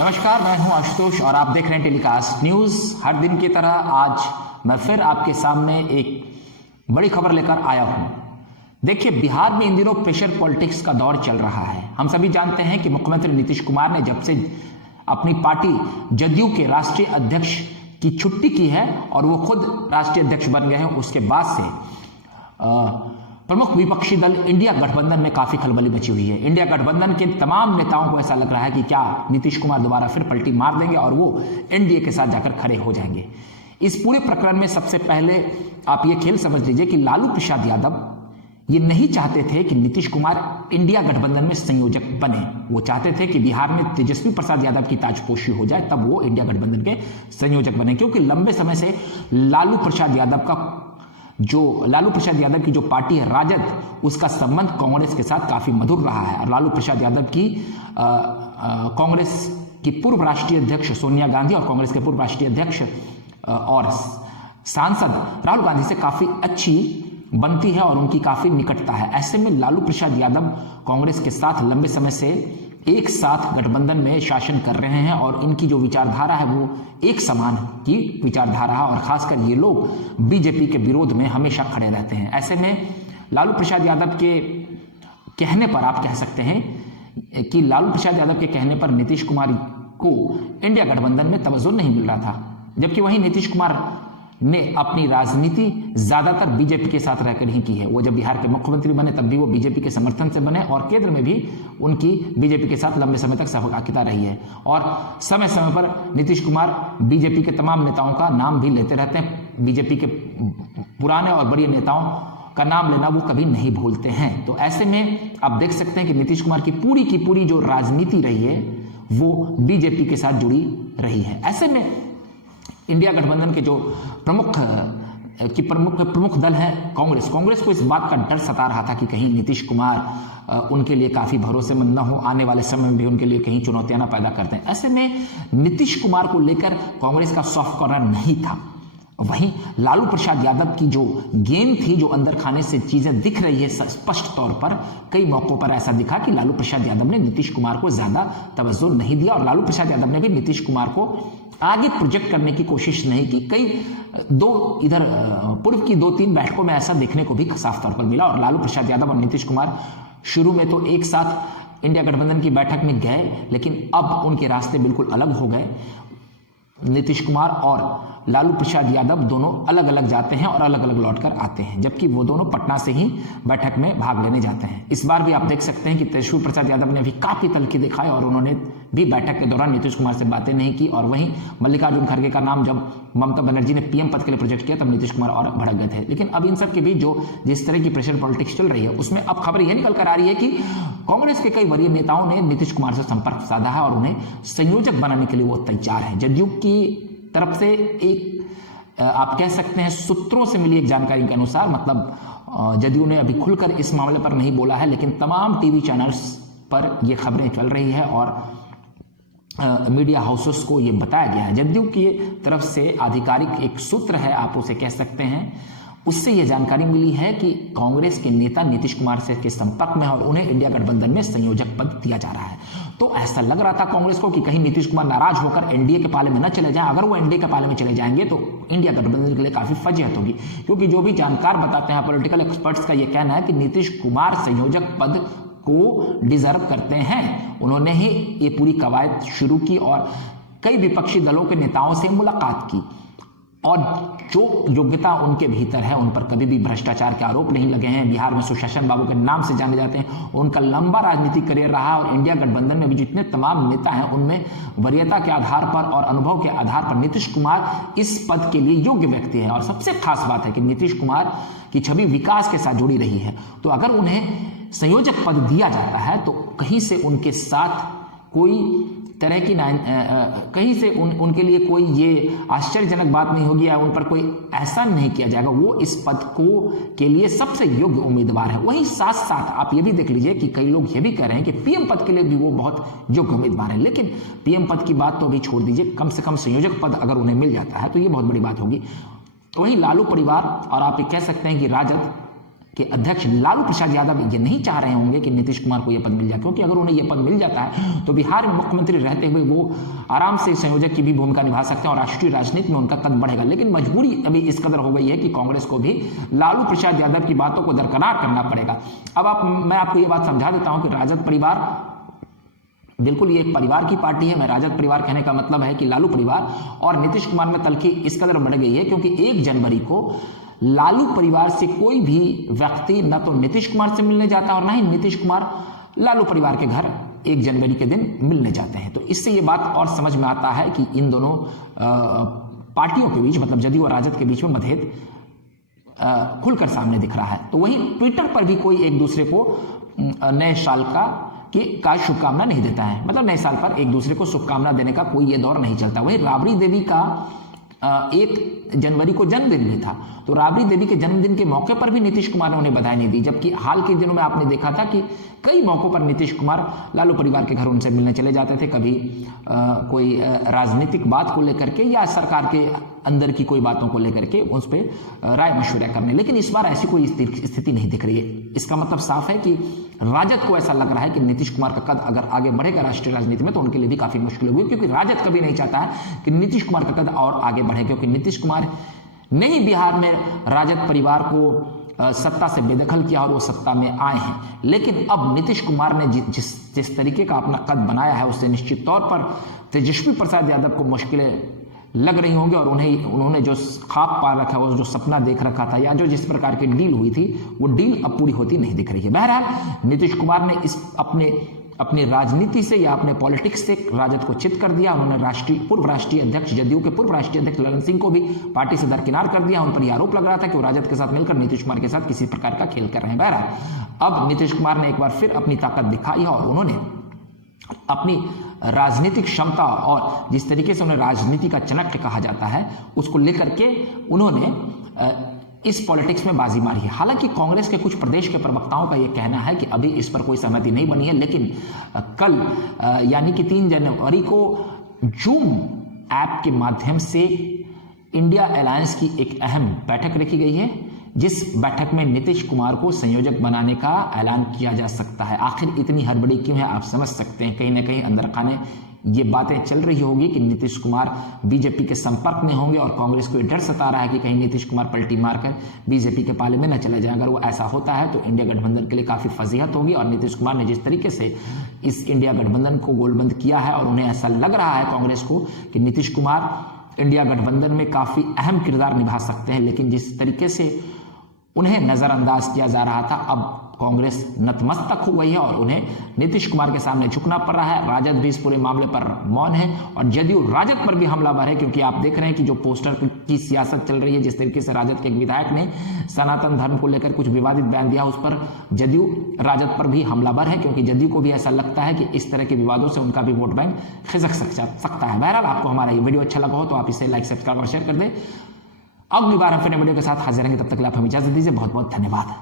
नमस्कार, मैं हूं आशुतोष और आप देख रहे हैं टेलीकास्ट न्यूज। हर दिन की तरह आज मैं फिर आपके सामने एक बड़ी खबर लेकर आया हूं। देखिए, बिहार में इन दिनों प्रेशर पॉलिटिक्स का दौर चल रहा है। हम सभी जानते हैं कि मुख्यमंत्री नीतीश कुमार ने जब से अपनी पार्टी जदयू के राष्ट्रीय अध्यक्ष की छुट्टी की है और वो खुद राष्ट्रीय अध्यक्ष बन गए हैं, उसके बाद से प्रमुख विपक्षी दल इंडिया गठबंधन में काफी खलबली मची हुई है। इंडिया गठबंधन के तमाम नेताओं को ऐसा लग रहा है कि क्या नीतीश कुमार दोबारा फिर पलटी मार देंगे और वो एनडीए के साथ जाकर खड़े हो जाएंगे। इस पूरे प्रकरण में सबसे पहले आप ये खेल समझ लीजिए कि लालू प्रसाद यादव ये नहीं चाहते थे कि नीतीश कुमार इंडिया गठबंधन में संयोजक बने। वो चाहते थे कि बिहार में तेजस्वी प्रसाद यादव की ताजपोशी हो जाए, तब वो इंडिया गठबंधन के संयोजक बने, क्योंकि लंबे समय से लालू प्रसाद यादव की जो पार्टी है राजद, उसका संबंध कांग्रेस के साथ काफी मधुर रहा है। और लालू प्रसाद यादव की कांग्रेस की पूर्व राष्ट्रीय अध्यक्ष सोनिया गांधी और कांग्रेस के पूर्व राष्ट्रीय अध्यक्ष और सांसद राहुल गांधी से काफी अच्छी बनती है और उनकी काफी निकटता है। ऐसे में लालू प्रसाद यादव कांग्रेस के साथ लंबे समय से एक साथ गठबंधन में शासन कर रहे हैं और इनकी जो विचारधारा है वो एक समान की विचारधारा है और खासकर ये लोग बीजेपी के विरोध में हमेशा खड़े रहते हैं। ऐसे में लालू प्रसाद यादव के कहने पर आप कह सकते हैं कि लालू प्रसाद यादव के कहने पर नीतीश कुमार को इंडिया गठबंधन में तवज्जो नहीं मिल रहा था, जबकि वहीं नीतीश कुमार ने अपनी राजनीति ज्यादातर बीजेपी के साथ रहकर ही की है। वो जब बिहार के मुख्यमंत्री बने तब भी वो बीजेपी के समर्थन से बने और केंद्र में भी उनकी बीजेपी के साथ लंबे समय तक सहभागिता रही है। और समय समय पर नीतीश कुमार बीजेपी के तमाम नेताओं का नाम भी लेते रहते हैं। बीजेपी के पुराने और बड़े नेताओं का नाम लेना वो कभी नहीं भूलते हैं। तो ऐसे में आप देख सकते हैं कि नीतीश कुमार की पूरी जो राजनीति रही है वो बीजेपी के साथ जुड़ी रही है। ऐसे में इंडिया गठबंधन के जो प्रमुख दल है कांग्रेस को इस बात का डर सता रहा था कि कहीं नीतीश कुमार उनके लिए काफी भरोसेमंद न हो, आने वाले समय में भी उनके लिए कहीं चुनौतियां न पैदा करते हैं। ऐसे में नीतीश कुमार को लेकर कांग्रेस का सॉफ्ट कॉर्नर नहीं था। वहीं लालू प्रसाद यादव की जो गेम थी, जो अंदर खाने से चीजें दिख रही है स्पष्ट तौर पर, कई मौकों पर ऐसा दिखा कि लालू प्रसाद यादव ने नीतीश कुमार को ज्यादा तवज्जो नहीं दिया और लालू प्रसाद यादव ने भी नीतीश कुमार को आगे प्रोजेक्ट करने की कोशिश नहीं की। पूर्व की 2-3 बैठकों में ऐसा देखने को भी साफ तौर पर मिला और लालू प्रसाद यादव और नीतीश कुमार शुरू में तो एक साथ इंडिया गठबंधन की बैठक में गए, लेकिन अब उनके रास्ते बिल्कुल अलग हो गए। नीतीश कुमार और लालू प्रसाद यादव दोनों अलग अलग जाते हैं और अलग अलग लौटकर आते हैं, जबकि वो दोनों पटना से ही बैठक में भाग लेने जाते हैं। इस बार भी आप देख सकते हैं कि तेजस्वी प्रसाद यादव ने भी काफी तल्खी दिखाई और उन्होंने भी बैठक के दौरान नीतीश कुमार से बातें नहीं की। और वहीं मल्लिकार्जुन खड़गे का नाम जब ममता बनर्जी ने पीएम पद के लिए प्रोजेक्ट किया तब नीतीश कुमार और भड़क गए थे। लेकिन अब इन सब के बीच जिस तरह की प्रेशर पॉलिटिक्स चल रही है उसमें अब खबर यह निकल कर आ रही है कि कांग्रेस के कई वरीय नेताओं ने नीतीश कुमार से संपर्क साधा है और उन्हें संयोजक बनाने के लिए वो तैयार है। जदयू की तरफ से एक आप कह सकते हैं सूत्रों से मिली एक जानकारी के अनुसार, मतलब जदयू ने अभी खुलकर इस मामले पर नहीं बोला है, लेकिन तमाम टीवी चैनल्स पर यह खबरें चल रही है और मीडिया हाउसेस को यह बताया गया है। जदयू की तरफ से आधिकारिक एक सूत्र है, आप उसे कह सकते हैं, उससे यह जानकारी मिली है कि कांग्रेस के नेता नीतीश कुमार से के संपर्क में और उन्हें इंडिया गठबंधन में संयोजक पद दिया जा रहा है। तो ऐसा लग रहा था कांग्रेस को कि कहीं नीतीश कुमार नाराज होकर एनडीए के पाले में न चले जाएं। अगर वो एनडीए के पाले में चले जाएंगे तो इंडिया गठबंधन के लिए काफी फजीहत होगी, क्योंकि जो भी जानकार बताते हैं, पॉलिटिकल एक्सपर्ट्स का यह कहना है कि नीतीश कुमार संयोजक पद को डिजर्व करते हैं। उन्होंने ही ये पूरी कवायद शुरू की और कई विपक्षी दलों के नेताओं से मुलाकात की और जो योग्यता उनके भीतर है, उन पर कभी भी भ्रष्टाचार के आरोप नहीं लगे हैं। बिहार में सुशासन बाबू के नाम से जाने जाते हैं, उनका लंबा राजनीतिक करियर रहा और इंडिया गठबंधन में भी जितने तमाम नेता हैं उनमें वरीयता के आधार पर और अनुभव के आधार पर नीतीश कुमार इस पद के लिए योग्य व्यक्ति है। और सबसे खास बात है कि नीतीश कुमार की छवि विकास के साथ जुड़ी रही है, तो अगर उन्हें संयोजक पद दिया जाता है तो कहीं से उनके साथ कोई तरह की कहीं से उनके लिए कोई ये आश्चर्यजनक बात नहीं होगी या उन पर कोई एहसान नहीं किया जाएगा। वो इस पद के लिए सबसे योग्य उम्मीदवार है। वहीं साथ साथ आप ये भी देख लीजिए कि कई लोग ये भी कह रहे हैं कि पीएम पद के लिए भी वो बहुत योग्य उम्मीदवार है। लेकिन पीएम पद की बात तो अभी छोड़ दीजिए, कम से कम संयोजक पद अगर उन्हें मिल जाता है तो ये बहुत बड़ी बात होगी। वहीं लालू परिवार और आप ये कह सकते हैं कि राजद के अध्यक्ष लालू प्रसाद यादव ये नहीं चाह रहे होंगे कि नीतीश कुमार को यह पद मिल जाए, क्योंकि अगर उन्हें यह पद मिल जाता है तो बिहार में मुख्यमंत्री रहते हुए वो आराम से संयोजक की भी भूमिका निभा सकते हैं और राष्ट्रीय राजनीति में उनका कद बढ़ेगा। लेकिन मजबूरी अभी इस कदर हो गई है कि कांग्रेस को भी लालू प्रसाद यादव की बातों को दरकिनार करना पड़ेगा। अब मैं आपको ये बात समझा देता हूं कि राजद परिवार बिल्कुल ये एक परिवार की पार्टी है। मैं राजद परिवार कहने का मतलब है कि लालू परिवार और नीतीश कुमार में तलखी इस कदर बढ़ गई है क्योंकि 1 जनवरी को लालू परिवार से कोई भी व्यक्ति न तो नीतीश कुमार से मिलने जाता और ना ही नीतीश कुमार लालू परिवार के घर 1 जनवरी के दिन मिलने जाते हैं। तो इससे ये बात और समझ में आता है कि इन दोनों पार्टियों के बीच, मतलब जदयू और राजद के बीच में मतभेद खुलकर सामने दिख रहा है। तो वहीं ट्विटर पर भी कोई एक दूसरे को नए साल का शुभकामना नहीं देता है, मतलब नए साल पर एक दूसरे को शुभकामना देने का कोई ये दौर नहीं चलता। वहीं राबड़ी देवी का 1 जनवरी को जन्मदिन भी था, तो राबड़ी देवी के जन्मदिन के मौके पर भी नीतीश कुमार ने उन्हें बधाई नहीं दी, जबकि हाल के दिनों में आपने देखा था कि कई मौकों पर नीतीश कुमार लालू परिवार के घर उनसे मिलने चले जाते थे, कभी कोई राजनीतिक बात को लेकर के या सरकार के अंदर की कोई बातों को लेकर के उस पर राय मशवरा करने। लेकिन इस बार ऐसी कोई स्थिति नहीं दिख रही है। इसका मतलब साफ है कि राजद को ऐसा लग रहा है कि नीतीश कुमार का कद अगर आगे बढ़ेगा राष्ट्रीय राजनीति में तो उनके लिए भी काफी मुश्किल होगी, क्योंकि राजद कभी नहीं चाहता है कि नीतीश कुमार का कद और आगे बढ़े, क्योंकि नीतीश कुमार ने ही बिहार में राजद परिवार को सत्ता से बेदखल किया और वो सत्ता में आए हैं। लेकिन अब नीतीश कुमार ने जिस तरीके का अपना कद बनाया है उससे निश्चित तौर पर तेजस्वी प्रसाद यादव को मुश्किलें लग रही होंगी और उन्होंने जो ख्वाब पा रखा है, जो सपना देख रखा था या जो जिस प्रकार की डील हुई थी वो डील अब पूरी होती नहीं दिख रही है। बहरहाल नीतीश कुमार ने इस अपने राजनीति से या अपने पॉलिटिक्स से राजद को चित कर दिया। उन्होंने पूर्व राष्ट्रीय अध्यक्ष, जदयू के पूर्व राष्ट्रीय अध्यक्ष ललन सिंह को भी पार्टी से दरकिनार कर दिया। उन पर यह आरोप लग रहा था कि वो राजद के साथ मिलकर नीतीश कुमार के साथ किसी प्रकार का खेल कर रहे हैं। बहरहाल अब नीतीश कुमार ने एक बार फिर अपनी ताकत दिखाई है और उन्होंने अपनी राजनीतिक क्षमता और जिस तरीके से उन्हें राजनीति का चाणक्य कहा जाता है उसको लेकर के उन्होंने इस पॉलिटिक्स में बाजी मारी है। हालांकि कांग्रेस के कुछ प्रदेश के प्रवक्ताओं का यह कहना है कि अभी इस पर कोई सहमति नहीं बनी है, लेकिन कल यानी कि 3 जनवरी को जूम ऐप के माध्यम से इंडिया अलायंस की एक अहम बैठक रखी गई है, जिस बैठक में नीतीश कुमार को संयोजक बनाने का ऐलान किया जा सकता है। आखिर इतनी हड़बड़ी क्यों है आप समझ सकते हैं। कहीं ना कहीं अंदर खाने ये बातें चल रही होगी कि नीतीश कुमार बीजेपी के संपर्क में होंगे और कांग्रेस को डर सता रहा है कि कहीं नीतीश कुमार पलटी मारकर बीजेपी के पाले में न चले जाए। अगर वो ऐसा होता है तो इंडिया गठबंधन के लिए काफी फजीहत होगी और नीतीश कुमार ने जिस तरीके से इस इंडिया गठबंधन को गोलबंद किया है और उन्हें ऐसा लग रहा है कांग्रेस को कि नीतीश कुमार इंडिया गठबंधन में काफी अहम किरदार निभा सकते हैं, लेकिन जिस तरीके से उन्हें नजरअंदाज किया जा रहा था अब कांग्रेस नतमस्तक हो गई है और उन्हें नीतीश कुमार के सामने झुकना पड़ रहा है। राजद भी इस पूरे मामले पर मौन है और जदयू राजद पर भी हमलावर है, क्योंकि आप देख रहे हैं कि जो पोस्टर की सियासत चल रही है, जिस तरीके से राजद के एक विधायक ने सनातन धर्म को लेकर कुछ विवादित बयान दिया, उस पर जदयू राजद पर भी हमलावर है, क्योंकि जदयू को भी ऐसा लगता है कि इस तरह के विवादों से उनका भी वोट बैंक खिसक सकता है। बहरहाल आपको हमारा ये वीडियो अच्छा लगा हो तो आप इसे लाइक, सब्सक्राइब और शेयर कर दें। अगली बार हम फिर वीडियो के साथ हाजिर रहेंगे, तब तक आप हमें इजाजत दीजिए। बहुत बहुत धन्यवाद।